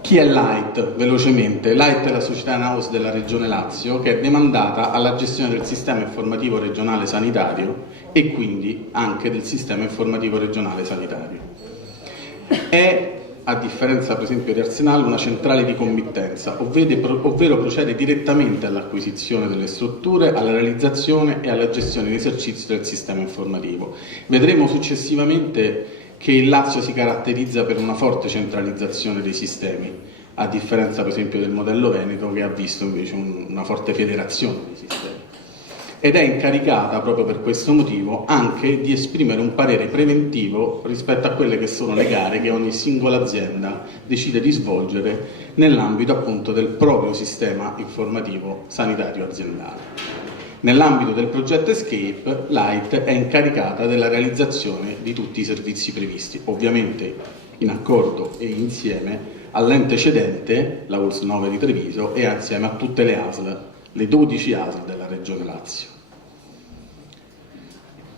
Chi è Light? Velocemente. Light è la società in house della Regione Lazio che è demandata alla gestione del sistema informativo regionale sanitario e quindi anche del sistema informativo regionale sanitario. È, a differenza per esempio di Arsenal, una centrale di committenza, ovvero procede direttamente all'acquisizione delle strutture, alla realizzazione e alla gestione in esercizio del sistema informativo. Vedremo successivamente che il Lazio si caratterizza per una forte centralizzazione dei sistemi, a differenza per esempio del modello Veneto che ha visto invece una forte federazione dei sistemi. Ed è incaricata proprio per questo motivo anche di esprimere un parere preventivo rispetto a quelle che sono le gare che ogni singola azienda decide di svolgere nell'ambito appunto del proprio sistema informativo sanitario aziendale. Nell'ambito del progetto Escape, Light è incaricata della realizzazione di tutti i servizi previsti, ovviamente in accordo e insieme all'ente cedente, la ULSS 9 di Treviso, e assieme a tutte le ASL, le 12 ASL della Regione Lazio.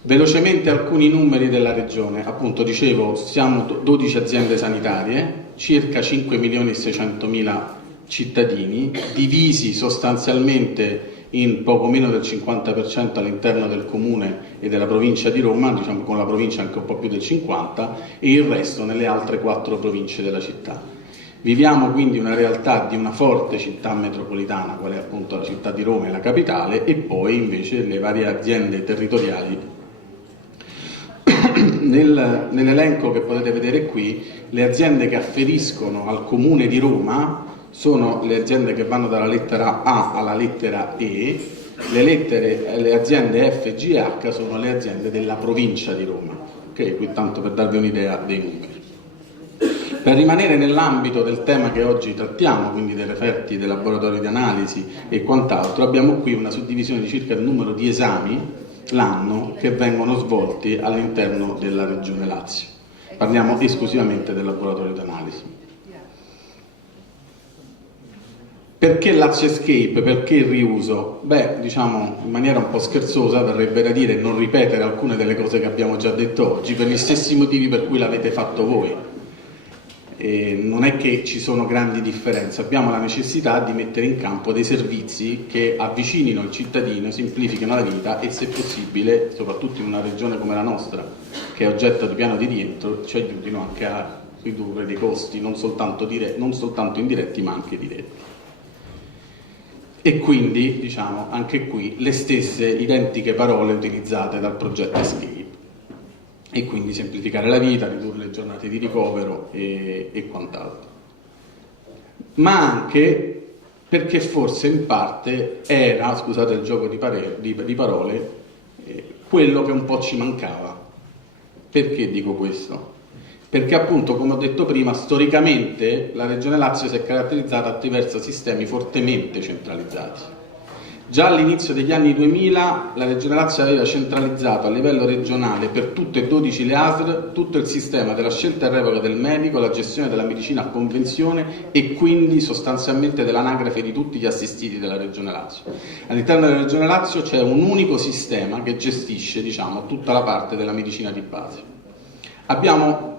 Velocemente alcuni numeri della Regione, appunto dicevo, siamo 12 aziende sanitarie, circa 5.600.000 cittadini, divisi sostanzialmente in poco meno del 50% all'interno del comune e della provincia di Roma, diciamo con la provincia anche un po' più del 50%, e il resto nelle altre 4 province della città. Viviamo quindi una realtà di una forte città metropolitana, qual è appunto la città di Roma e la capitale, e poi invece le varie aziende territoriali. Nell'elenco che potete vedere qui, le aziende che afferiscono al comune di Roma sono le aziende che vanno dalla lettera A alla lettera E, le aziende F, G e H sono le aziende della provincia di Roma. Ok, qui tanto per darvi un'idea dei numeri. Per rimanere nell'ambito del tema che oggi trattiamo, quindi dei referti, dei laboratori di analisi e quant'altro, abbiamo qui una suddivisione di circa il numero di esami l'anno che vengono svolti all'interno della Regione Lazio. Parliamo esclusivamente del laboratorio di analisi. Perché Lazio Escape? Perché il riuso? Beh, diciamo in maniera un po' scherzosa verrebbe da dire non ripetere alcune delle cose che abbiamo già detto oggi per gli stessi motivi per cui l'avete fatto voi. E non è che ci sono grandi differenze, abbiamo la necessità di mettere in campo dei servizi che avvicinino il cittadino, semplifichino la vita e se possibile, soprattutto in una regione come la nostra, che è oggetto di piano di rientro, ci aiutino anche a ridurre dei costi non soltanto indiretti ma anche diretti. E quindi, diciamo, anche qui le stesse identiche parole utilizzate dal progetto Escape. E quindi semplificare la vita, ridurre le giornate di ricovero e quant'altro. Ma anche perché forse in parte era, scusate il gioco di parole, quello che un po' ci mancava. Perché dico questo? Perché appunto, come ho detto prima, storicamente la Regione Lazio si è caratterizzata attraverso sistemi fortemente centralizzati. Già all'inizio degli anni 2000 la Regione Lazio aveva centralizzato a livello regionale per tutte e 12 le ASL tutto il sistema della scelta e revoca del medico, la gestione della medicina a convenzione e quindi sostanzialmente dell'anagrafe di tutti gli assistiti della Regione Lazio. All'interno della Regione Lazio c'è un unico sistema che gestisce, diciamo, tutta la parte della medicina di base. Abbiamo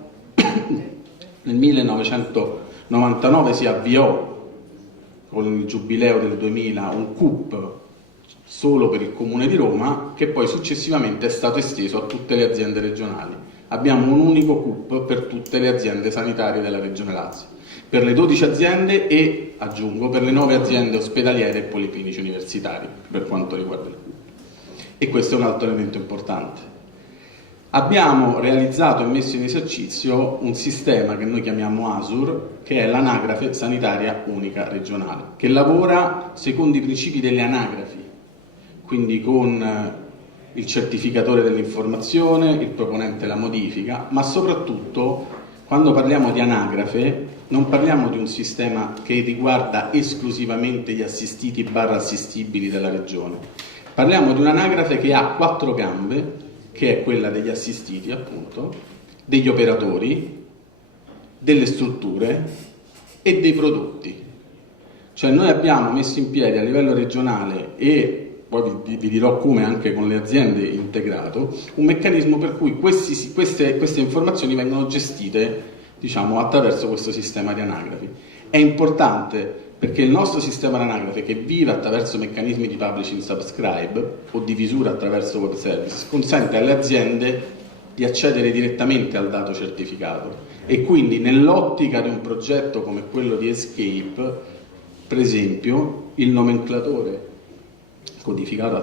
nel 1999 si avviò con il giubileo del 2000 un CUP solo per il Comune di Roma che poi successivamente è stato esteso a tutte le aziende regionali. Abbiamo un unico CUP per tutte le aziende sanitarie della Regione Lazio, per le 12 aziende e, aggiungo, per le 9 aziende ospedaliere e policlinici universitari per quanto riguarda il CUP. E questo è un altro elemento importante. Abbiamo realizzato e messo in esercizio un sistema che noi chiamiamo ASUR, che è l'anagrafe sanitaria unica regionale, che lavora secondo i principi delle anagrafi, quindi con il certificatore dell'informazione, il proponente la modifica, ma soprattutto quando parliamo di anagrafe non parliamo di un sistema che riguarda esclusivamente gli assistiti / assistibili della regione, parliamo di un'anagrafe che ha 4 gambe, che è quella degli assistiti appunto, degli operatori, delle strutture e dei prodotti. Cioè noi abbiamo messo in piedi a livello regionale e poi vi dirò come anche con le aziende integrato, un meccanismo per cui queste informazioni vengono gestite, diciamo, attraverso questo sistema di anagrafi. È importante perché il nostro sistema di anagrafe, che vive attraverso meccanismi di publishing subscribe o di visura attraverso web service, consente alle aziende di accedere direttamente al dato certificato, e quindi nell'ottica di un progetto come quello di Escape, per esempio, il nomenclatore identificato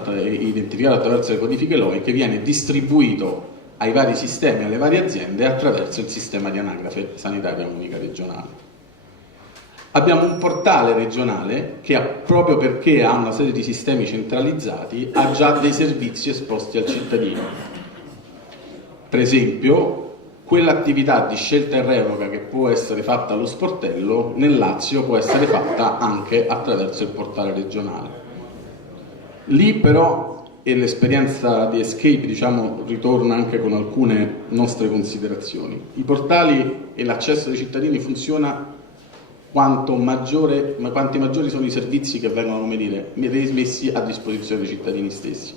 attraverso le codifiche LOI, che viene distribuito ai vari sistemi, alle varie aziende attraverso il sistema di anagrafe sanitaria unica regionale. Abbiamo un portale regionale che, proprio perché ha una serie di sistemi centralizzati, ha già dei servizi esposti al cittadino. Per esempio, quell'attività di scelta e revoca che può essere fatta allo sportello, nel Lazio può essere fatta anche attraverso il portale regionale. Lì però, e l'esperienza di Escape, diciamo, ritorna anche con alcune nostre considerazioni. I portali e l'accesso dei cittadini funziona quanti maggiori sono i servizi che vengono, come dire, messi a disposizione dei cittadini stessi.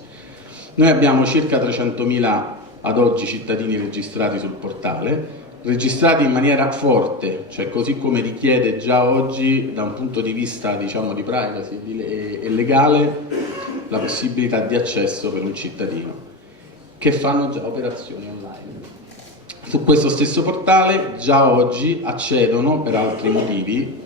Noi abbiamo circa 300.000 ad oggi cittadini registrati sul portale, registrati in maniera forte, cioè così come richiede già oggi da un punto di vista, diciamo, di privacy e legale, la possibilità di accesso per un cittadino, che fanno già operazioni online. Su questo stesso portale già oggi accedono, per altri motivi,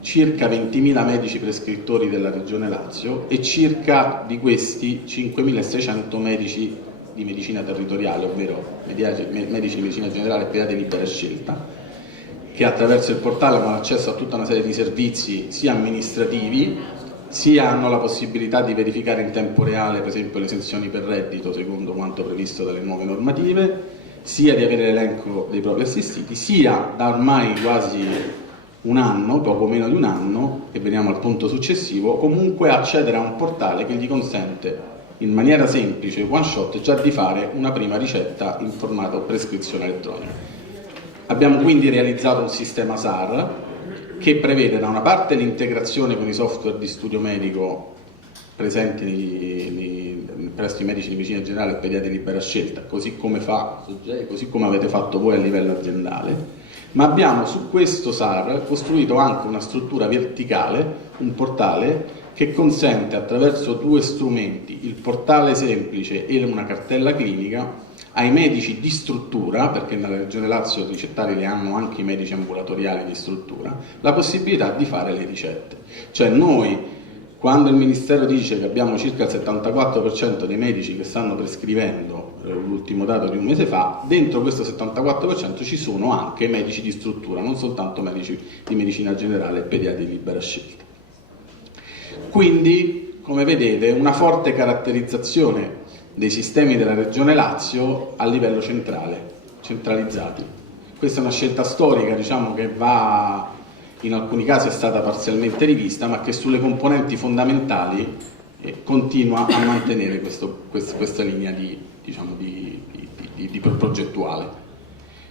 circa 20.000 medici prescrittori della Regione Lazio e circa di questi 5.600 medici di medicina territoriale, ovvero medici di medicina generale e pediatri di libera scelta, che attraverso il portale hanno accesso a tutta una serie di servizi sia amministrativi, sia hanno la possibilità di verificare in tempo reale, per esempio, le esenzioni per reddito secondo quanto previsto dalle nuove normative, sia di avere l'elenco dei propri assistiti, sia da ormai quasi un anno, poco meno di un anno, e veniamo al punto successivo, comunque accedere a un portale che gli consente in maniera semplice, one shot, già di fare una prima ricetta in formato prescrizione elettronica. Abbiamo quindi realizzato un sistema SAR che prevede da una parte l'integrazione con i software di studio medico presenti presso i medici di medicina generale e pediatri di libera scelta, così come avete fatto voi a livello aziendale, ma abbiamo su questo SAR costruito anche una struttura verticale, un portale che consente, attraverso due strumenti, il portale semplice e una cartella clinica, ai medici di struttura, perché nella Regione Lazio ricettari li hanno anche i medici ambulatoriali di struttura, la possibilità di fare le ricette. Cioè noi, quando il Ministero dice che abbiamo circa il 74% dei medici che stanno prescrivendo, l'ultimo dato di un mese fa, dentro questo 74% ci sono anche medici di struttura, non soltanto medici di medicina generale e pediatri di libera scelta. Quindi, come vedete, una forte caratterizzazione dei sistemi della Regione Lazio a livello centralizzati. Questa è una scelta storica, diciamo, che in alcuni casi è stata parzialmente rivista, ma che sulle componenti fondamentali continua a mantenere questa linea progettuale.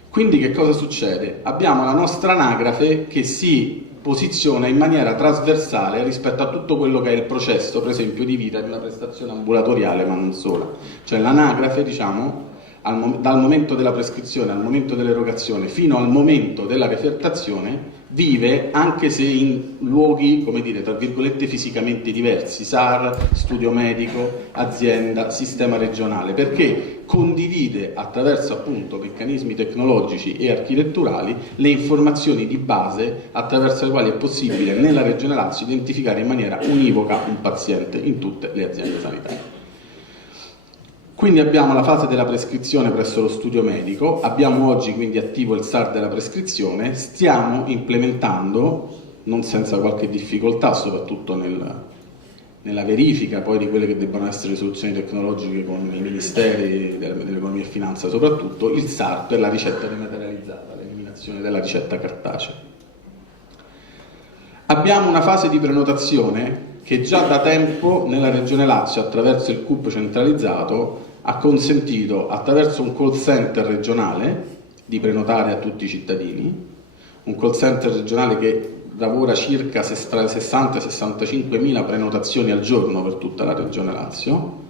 Quindi che cosa succede? Abbiamo la nostra anagrafe che si posiziona in maniera trasversale rispetto a tutto quello che è il processo, per esempio, di vita di una prestazione ambulatoriale, ma non solo. Cioè l'anagrafe, diciamo, dal momento della prescrizione al momento dell'erogazione fino al momento della refertazione, vive, anche se in luoghi, come dire, tra virgolette, fisicamente diversi, SAR, studio medico, azienda, sistema regionale, perché condivide attraverso appunto meccanismi tecnologici e architetturali le informazioni di base attraverso le quali è possibile nella Regione Lazio identificare in maniera univoca un paziente in tutte le aziende sanitarie. Quindi abbiamo la fase della prescrizione presso lo studio medico, abbiamo oggi quindi attivo il SAR della prescrizione, stiamo implementando, non senza qualche difficoltà, soprattutto nella verifica poi di quelle che debbano essere le soluzioni tecnologiche con i ministeri dell'economia e finanza soprattutto, il SAR per la ricetta dematerializzata, l'eliminazione della ricetta cartacea. Abbiamo una fase di prenotazione che già da tempo nella Regione Lazio, attraverso il CUP centralizzato, ha consentito, attraverso un call center regionale, di prenotare a tutti i cittadini, un call center regionale che lavora circa tra le 60 e 65 mila prenotazioni al giorno per tutta la regione Lazio.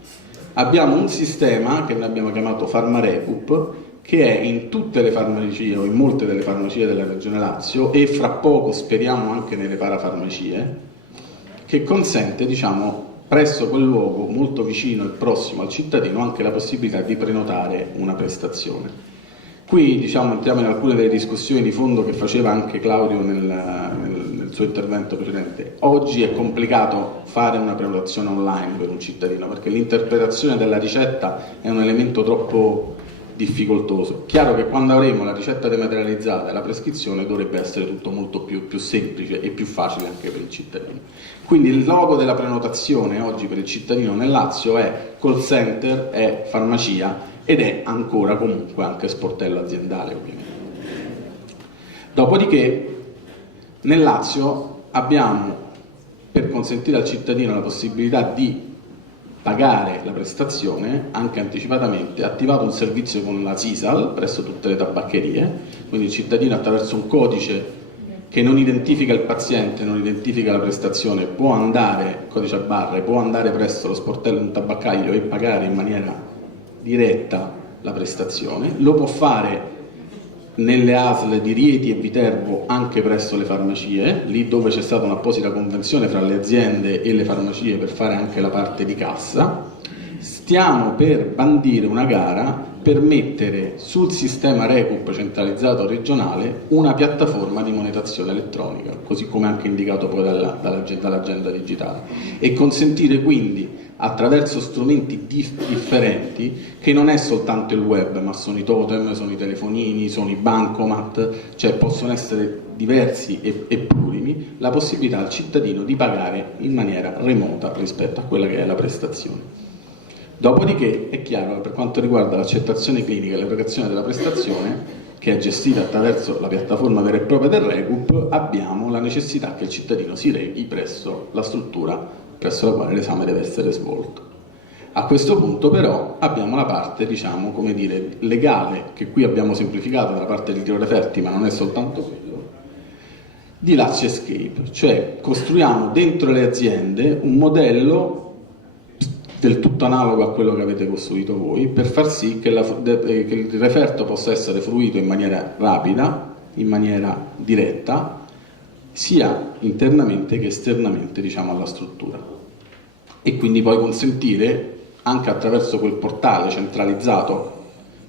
Abbiamo un sistema che noi abbiamo chiamato Farmarecup, che è in tutte le farmacie o in molte delle farmacie della regione Lazio e fra poco speriamo anche nelle parafarmacie, che consente, diciamo, presso quel luogo molto vicino e prossimo al cittadino anche la possibilità di prenotare una prestazione. Qui, diciamo, entriamo in alcune delle discussioni di fondo che faceva anche Claudio nel suo intervento precedente. Oggi è complicato fare una prenotazione online per un cittadino perché l'interpretazione della ricetta è un elemento troppo difficoltoso. Chiaro che quando avremo la ricetta dematerializzata e la prescrizione dovrebbe essere tutto molto più semplice e più facile anche per il cittadino. Quindi il logo della prenotazione oggi per il cittadino nel Lazio è call center, è farmacia ed è ancora comunque anche sportello aziendale, ovviamente. Dopodiché nel Lazio abbiamo, per consentire al cittadino la possibilità di pagare la prestazione anche anticipatamente, attivato un servizio con la Sisal presso tutte le tabaccherie, quindi il cittadino attraverso un codice che non identifica il paziente, non identifica la prestazione, può andare, codice a barre, può andare presso lo sportello di un tabaccaio e pagare in maniera diretta la prestazione. Lo può fare nelle ASL di Rieti e Viterbo anche presso le farmacie, lì dove c'è stata un'apposita convenzione fra le aziende e le farmacie per fare anche la parte di cassa. Stiamo per bandire una gara per mettere sul sistema Recup centralizzato regionale una piattaforma di monetazione elettronica, così come anche indicato poi dall'agenda digitale, e consentire quindi attraverso strumenti differenti, che non è soltanto il web, ma sono i totem, sono i telefonini, sono i bancomat, cioè possono essere diversi e plurimi, la possibilità al cittadino di pagare in maniera remota rispetto a quella che è la prestazione. Dopodiché è chiaro che per quanto riguarda l'accettazione clinica e l'erogazione della prestazione, che è gestita attraverso la piattaforma vera e propria del Recup, abbiamo la necessità che il cittadino si rechi presso la struttura presso la quale l'esame deve essere svolto. A questo punto però abbiamo la parte, diciamo, come dire, legale, che qui abbiamo semplificato nella parte di ritiro referti, ma non è soltanto quello, di Lazio Escape, cioè costruiamo dentro le aziende un modello del tutto analogo a quello che avete costruito voi, per far sì che il referto possa essere fruito in maniera rapida, in maniera diretta, sia internamente che esternamente, diciamo, alla struttura, e quindi poi consentire anche attraverso quel portale centralizzato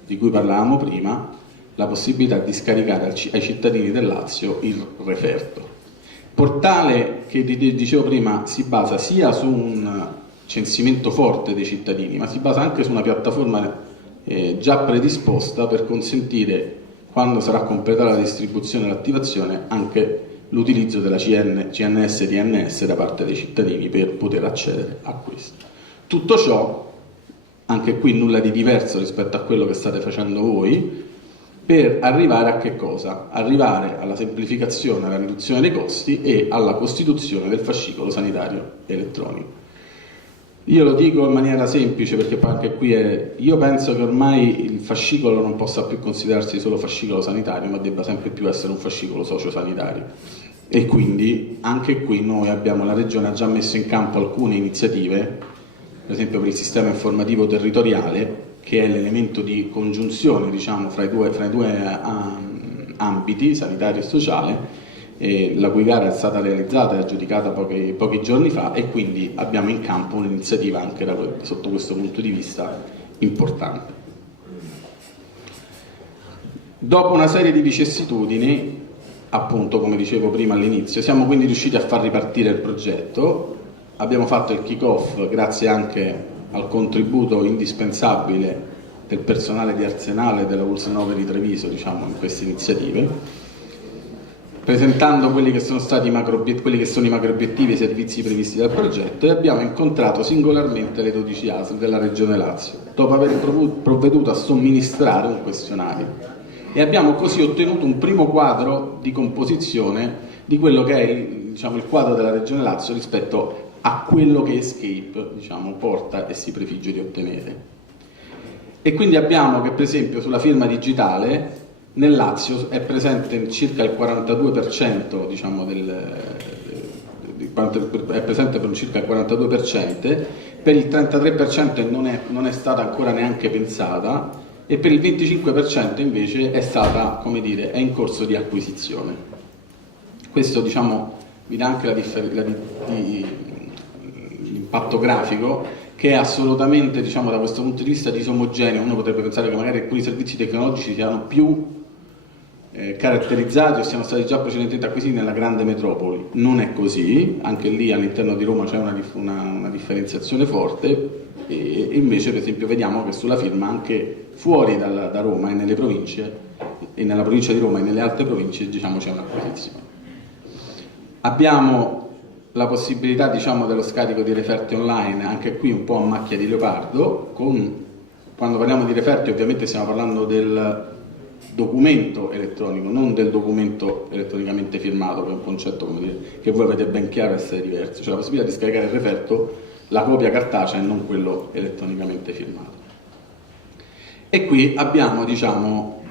di cui parlavamo prima la possibilità di scaricare ai cittadini del Lazio il referto. Portale che dicevo prima si basa sia su un censimento forte dei cittadini, ma si basa anche su una piattaforma già predisposta per consentire, quando sarà completata la distribuzione e l'attivazione, anche l'utilizzo della CNS e DNS da parte dei cittadini per poter accedere a questo. Tutto ciò, anche qui nulla di diverso rispetto a quello che state facendo voi, per arrivare a che cosa? Arrivare alla semplificazione, alla riduzione dei costi e alla costituzione del fascicolo sanitario elettronico. Io lo dico in maniera semplice perché poi anche qui io penso che ormai il fascicolo non possa più considerarsi solo fascicolo sanitario, ma debba sempre più essere un fascicolo sociosanitario, e quindi anche qui la Regione ha già messo in campo alcune iniziative, per esempio per il sistema informativo territoriale, che è l'elemento di congiunzione, diciamo, fra i due ambiti, sanitario e sociale, la cui gara è stata realizzata e aggiudicata pochi giorni fa, e quindi abbiamo in campo un'iniziativa anche sotto questo punto di vista importante. Dopo una serie di vicissitudini, appunto come dicevo prima all'inizio, siamo quindi riusciti a far ripartire il progetto. Abbiamo fatto il kick-off grazie anche al contributo indispensabile del personale di Arsenale e della ULSS 9 di Treviso, diciamo, in queste iniziative, presentando quelli che sono i macro obiettivi e i servizi previsti dal progetto, e abbiamo incontrato singolarmente le 12 ASL della Regione Lazio, dopo aver provveduto a somministrare un questionario, e abbiamo così ottenuto un primo quadro di composizione di quello che è il quadro della Regione Lazio rispetto a quello che Escape, diciamo, porta e si prefigge di ottenere. E quindi abbiamo che, per esempio, sulla firma digitale Nel Lazio è presente circa il 42%, diciamo, è presente per circa il 42%, per il 33% non è stata ancora neanche pensata, e per il 25% invece è stata, come dire, è in corso di acquisizione. Questo, diciamo, vi dà anche l'impatto grafico, che è assolutamente, diciamo, da questo punto di vista disomogeneo. Uno potrebbe pensare che magari alcuni servizi tecnologici siano più caratterizzati o siano stati già precedentemente acquisiti nella grande metropoli. Non è così, anche lì all'interno di Roma c'è una differenziazione forte, e invece per esempio vediamo che sulla firma anche fuori da Roma e nelle province, e nella provincia di Roma e nelle altre province, diciamo, c'è un'acquisizione. Abbiamo la possibilità, diciamo, dello scarico di referti online, anche qui un po' a macchia di leopardo. Quando parliamo di referti ovviamente stiamo parlando del documento elettronico, non del documento elettronicamente firmato, che è un concetto, come dire, che voi avete ben chiaro essere diverso. Cioè la possibilità di scaricare il referto, la copia cartacea e non quello elettronicamente firmato. E qui abbiamo, diciamo,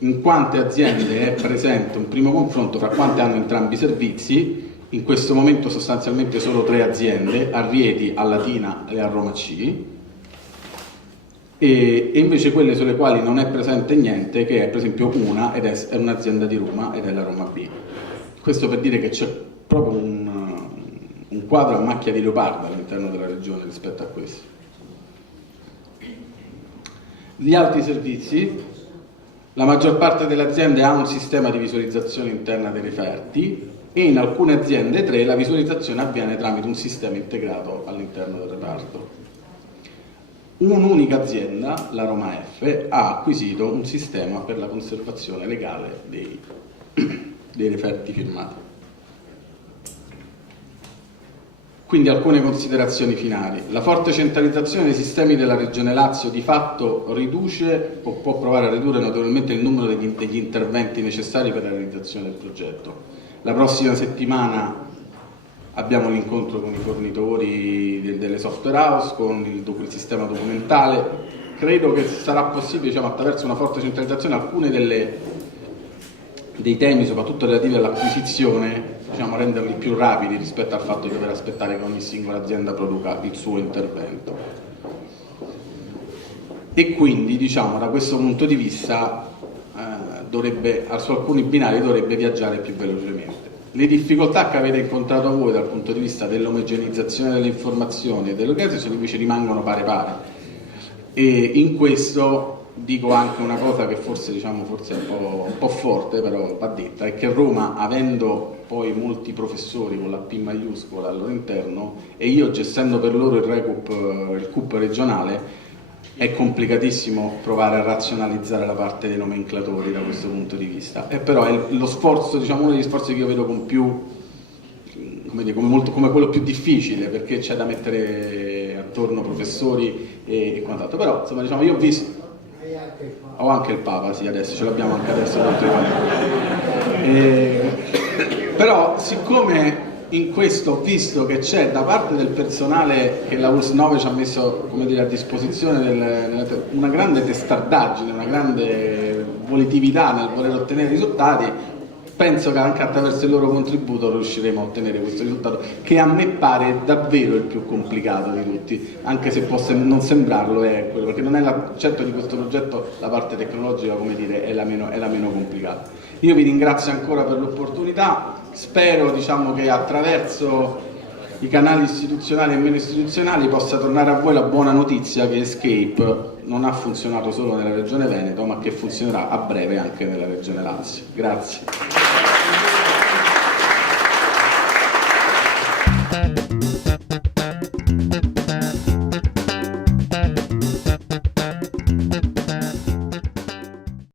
in quante aziende è presente un primo confronto fra quante hanno entrambi i servizi. In questo momento sostanzialmente solo 3 aziende, a Rieti, a Latina e a Roma C, e invece quelle sulle quali non è presente niente, che è per esempio una, ed è un'azienda di Roma, ed è la Roma B. Questo per dire che c'è proprio un quadro a macchia di leopardo all'interno della regione rispetto a questo. Gli altri servizi, la maggior parte delle aziende ha un sistema di visualizzazione interna dei referti, e in alcune aziende 3 la visualizzazione avviene tramite un sistema integrato all'interno del reparto. Un'unica azienda, la Roma F, ha acquisito un sistema per la conservazione legale dei referti firmati. Quindi alcune considerazioni finali. La forte centralizzazione dei sistemi della Regione Lazio di fatto riduce o può provare a ridurre notevolmente il numero degli interventi necessari per la realizzazione del progetto. La prossima settimana abbiamo l'incontro con i fornitori delle software house, con il sistema documentale. Credo che sarà possibile, diciamo, attraverso una forte centralizzazione, alcune dei temi, soprattutto relativi all'acquisizione, diciamo, renderli più rapidi rispetto al fatto di dover aspettare che ogni singola azienda produca il suo intervento. E quindi, diciamo, da questo punto di vista su alcuni binari dovrebbe viaggiare più velocemente. Le difficoltà che avete incontrato voi dal punto di vista dell'omogeneizzazione delle informazioni e dell'organizzazione invece rimangono pari. E in questo dico anche una cosa che forse, diciamo, è un po' forte, però va detta, è che Roma, avendo poi molti professori con la P maiuscola al loro interno, e io gestendo per loro il CUP regionale, è complicatissimo provare a razionalizzare la parte dei nomenclatori da questo punto di vista. E però è lo sforzo, diciamo, uno degli sforzi che io vedo con più, come quello più difficile, perché c'è da mettere attorno professori e quant'altro. Però, insomma, diciamo, io ho visto... Ho anche il Papa, sì, adesso ce l'abbiamo anche adesso. Però, siccome in questo ho visto che c'è da parte del personale che la ULSS 9 ci ha messo, come dire, a disposizione una grande testardaggine, una grande volitività nel voler ottenere risultati, penso che anche attraverso il loro contributo riusciremo a ottenere questo risultato, che a me pare davvero il più complicato di tutti, anche se può non sembrarlo, è quello, perché non è certo di questo progetto la parte tecnologica, come dire, è la meno complicata. Io vi ringrazio ancora per l'opportunità, spero, diciamo, che attraverso i canali istituzionali e meno istituzionali possa tornare a voi la buona notizia che Escape non ha funzionato solo nella regione Veneto, ma che funzionerà a breve anche nella regione Lazio. Grazie.